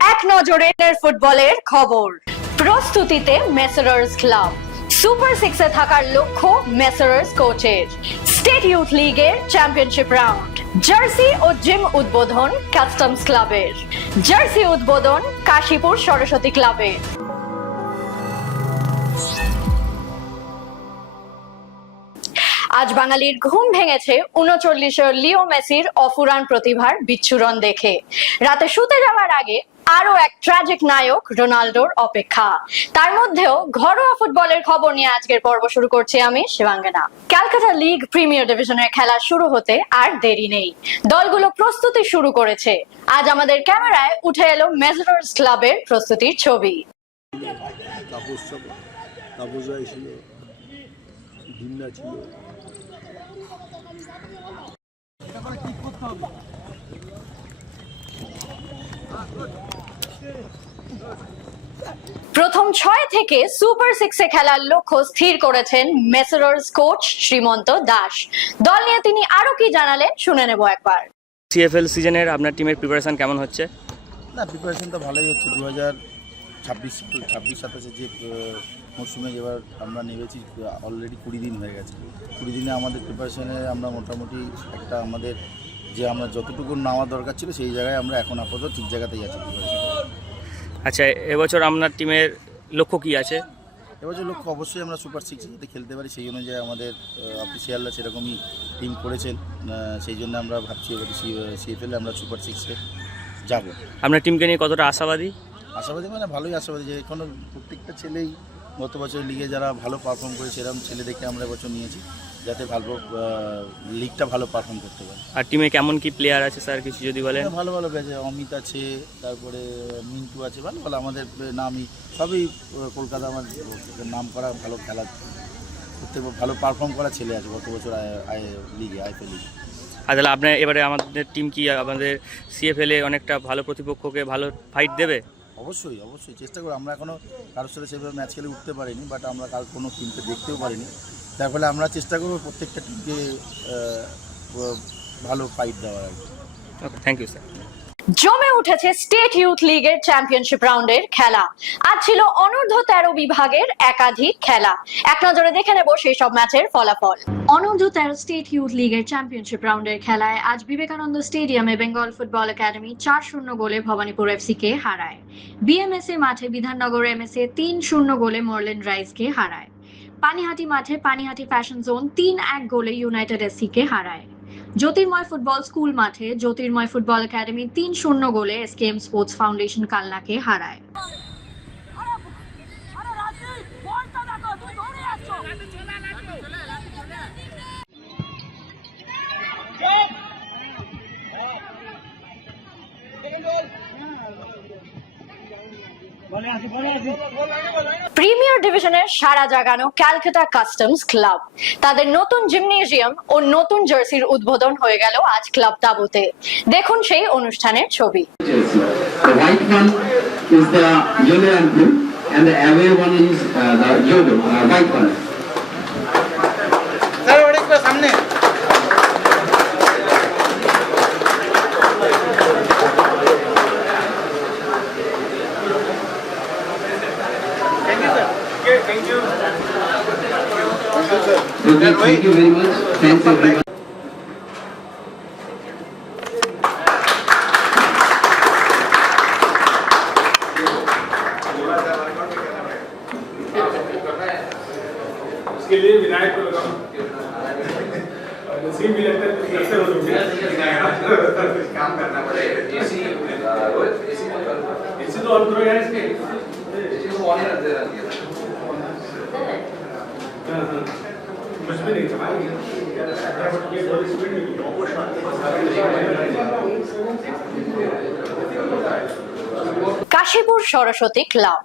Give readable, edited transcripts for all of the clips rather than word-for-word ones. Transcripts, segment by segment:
এক নজরে ফুটবলের খবর প্রস্তুতিতে মেসারার্স ক্লাব সুপার সিক্সে থাকার লক্ষ্য মেসারার্স কোচের স্টেট ইউথ লিগের চ্যাম্পিয়নশিপ রাউন্ড জার্সি ও জিম উদ্বোধন কাস্টমস ক্লাবের জার্সি উদ্বোধন কাশীপুর সরস্বতী ক্লাবের। আজ বাঙালির ঘুম ভেঙেছে ৩৯ লিও মেসির অফুরান প্রতিভার বিচ্ছুরণ দেখে। রাতে শুতে যাওয়ার আগে আরো এক ট্র্যাজিক নায়ক রোনাল্ডোর অপেক্ষা। তার মধ্যেও ঘরোয়া ফুটবলের খবর নিয়ে আজকের পর্ব শুরু করছি আমি শিবাঙ্গনা। ক্যালকাটা লিগ প্রিমিয়ার ডিভিশনের খেলা শুরু হতে আর দেরি নেই, দলগুলো প্রস্তুতি শুরু করেছে। আজ আমাদের ক্যামেরায় উঠে এলো মেসারার্স ক্লাবের প্রস্তুতির ছবি। প্রথম ৬ থেকে সুপার সিক্সে খেলার লক্ষ্য স্থির করেছেন মেসারার্স কোচ শ্রীমন্ত দাস। দল নিয়ে তিনি আরো কি জানালেন শুনে নেব একবার। সিএফএল সিজনের আপনার টিমের প্রিপারেশন কেমন হচ্ছে? না, প্রিপারেশন তো ভালোই হচ্ছে। 2026-27 যে মরশুমে এবার আমরা নেমেছি, অলরেডি 20 দিন হয়ে গেছে। 20 দিনে আমাদের প্রিপারেশনে আমরা মোটামুটি একটা আমাদের যে আমরা যতটুকু নেওয়া দরকার ছিল সেই জায়গায় আমরা এখন আপাতত ঠিক জায়গাতেই আছি প্রিপারেশন। আচ্ছা, এবছর আপনার টিমের লক্ষ্য কি আছে? এবছর লক্ষ্য অবশ্যই আমরা সুপার সিক্সে যাতে খেলতে পারি, সেই অনুযায়ী আমাদের অফিসিয়ালরা সেরকমই টিম করেছেন। সেই জন্য আমরা ভাবছি এবার সিএফএলে আমরা সুপার সিক্সে যাব। আপনার টিমকে নিয়ে কতটা আশাবাদী? আশাবাদী মানে ভালোই আশাবাদী, যে এখনও প্রত্যেকটা ছেলেই গত বছর লিগে যারা ভালো পারফর্ম করে সেরকম ছেলে দেখে আমরা এবছর নিয়েছি, যাতে ভালো লিগটা ভালো পারফর্ম করতে পারে। আর টিমে কেমন কি প্লেয়ার আছে স্যার কিছু যদি বলেন? ভালো ভালো আছে, অমিত আছে, তারপরে মিন্টু আছে, ভালো ভালো আমাদের নামই সবই কলকাতা আমার নাম করা ভালো খেলা করতে ভালো পারফর্ম করা ছেলে আছে গত বছর লিগে আইপিএল লিগে। আর তাহলে আপনার এবারে আমাদের টিম কি আমাদের সিএফএলে অনেকটা ভালো প্রতিপক্ষকে ভালো ফাইট দেবে? অবশ্যই অবশ্যই চেষ্টা করি। আমরা এখনও কারোর সাথে সেভাবে ম্যাচ খেলে উঠতে পারিনি, বাট আমরা কার কোনো টিমকে দেখতেও পারিনি। তার ফলে আমরা চেষ্টা করবো প্রত্যেকটা টিমকে ভালো ফাইট দেওয়ার আর কি। ওকে, থ্যাংক ইউ স্যার। জমে উঠেছে স্টেট ইউথ লিগের চ্যাম্পিয়নশিপ রাউন্ডের খেলা। আজ ছিল অনূর্ধ্ব 13 বিভাগের একাধিক খেলা। এক নজরে দেখে নেব সেই সব ম্যাচের ফলাফল। অনূর্ধ্ব 13 স্টেট ইউথ লিগের চ্যাম্পিয়নশিপ রাউন্ডের খেলায় আজ বিবেকানন্দ স্টেডিয়ামে বেঙ্গল ফুটবল একাডেমি ৪-০ গোলে ভবানীপুর এফসি কে হারায়। বিএমএসএ মাঠে বিধাননগর এমএসএ ৩-০ গোলে মোরল্যান্ড রাইজকে হারায়। পানিহাটি মাঠে পানিহাটি ফ্যাশন জোন ৩-১ গোলে ইউনাইটেড এসসি কে হারায়। জ্যোতির্ময় ফুটবল স্কুল মাঠে জ্যোতির্ময় ফুটবল একাডেমি ৩-০ গোলে এসকেএম স্পোর্টস ফাউন্ডেশন কালনাকে হারায়। প্রিমিয়ার ডিভিশনের সারা জাগানো ক্যালকাটা কাস্টমস ক্লাব তাদের নতুন জিমনেজিয়াম ও নতুন জার্সির উদ্বোধন হয়ে গেল আজ ক্লাব তাঁবুতে। দেখুন সেই অনুষ্ঠানের ছবি। সামনে Thank you very much. Thanks everyone. इसके लिए विनायक को लगाओ। नसीब भी लगता है अक्सर हो काम करना पड़ेगा। एसी तो ऑन करो यार, इसके एसी तो ऑन रख दे रहा है। कुछ भी नहीं चलाएंगे बट ये थोड़ी स्पीड में ऑपो शॉट के पास কাশীপুর সরস্বতী ক্লাব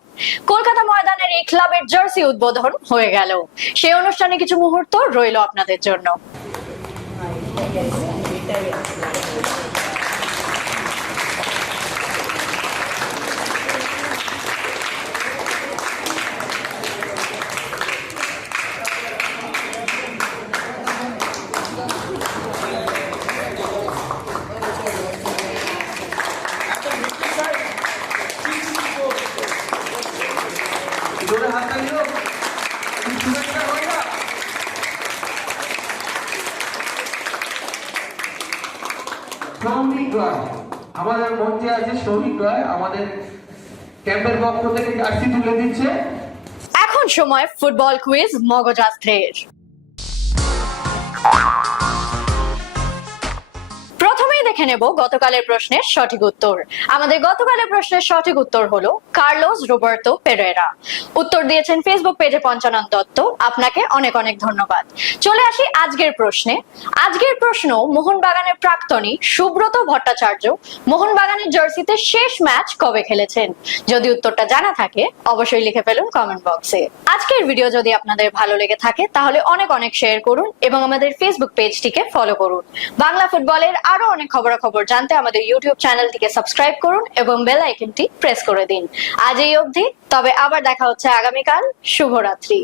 কলকাতা ময়দানের এই ক্লাবের জার্সি উদ্বোধন হয়ে গেল। সেই অনুষ্ঠানে কিছু মুহূর্ত রইল আপনাদের জন্য। জোরে হাত তালিও শুভেচ্ছা হয়ে না। সৌমিক রায় আমাদের মঞ্চে আছে, সৌমিক রায় আমাদের ক্যাম্পের পক্ষ থেকে জার্সি তুলে দিচ্ছে। এখন সময় ফুটবল কুইজ মগজাস্ত্রের। প্রথমেই দেখে নেব গতকালের প্রশ্নের সঠিক উত্তর। আমাদের গতকালের প্রশ্নের সঠিক উত্তর হলো কার্লোস রোবার্তো পেরেরা। উত্তর দিয়েছেন ফেসবুক পেজে পঞ্চানন দত্ত, আপনাকে অনেক অনেক ধন্যবাদ। চলে আসি আজকের প্রশ্নে। আজকের প্রশ্ন, মোহনবাগানের প্রাক্তনী সুব্রত ভট্টাচার্য মোহনবাগানের জার্সিতে শেষ ম্যাচ কবে খেলেছেন? যদি উত্তরটা জানা থাকে অবশ্যই লিখে ফেলুন কমেন্ট বক্সে। আজকের ভিডিও যদি আপনাদের ভালো লেগে থাকে তাহলে অনেক অনেক শেয়ার করুন এবং আমাদের ফেসবুক পেজটিকে ফলো করুন। বাংলা ফুটবলের আরো অনেক খবরাখবর জানতে আমাদের ইউটিউব চ্যানেলটিকে সাবস্ক্রাইব করুন এবং বেল আইকনটি প্রেস করে দিন। আজ এই অবধি, তবে আবার দেখা হচ্ছে আগামীকাল। শুভরাত্রি।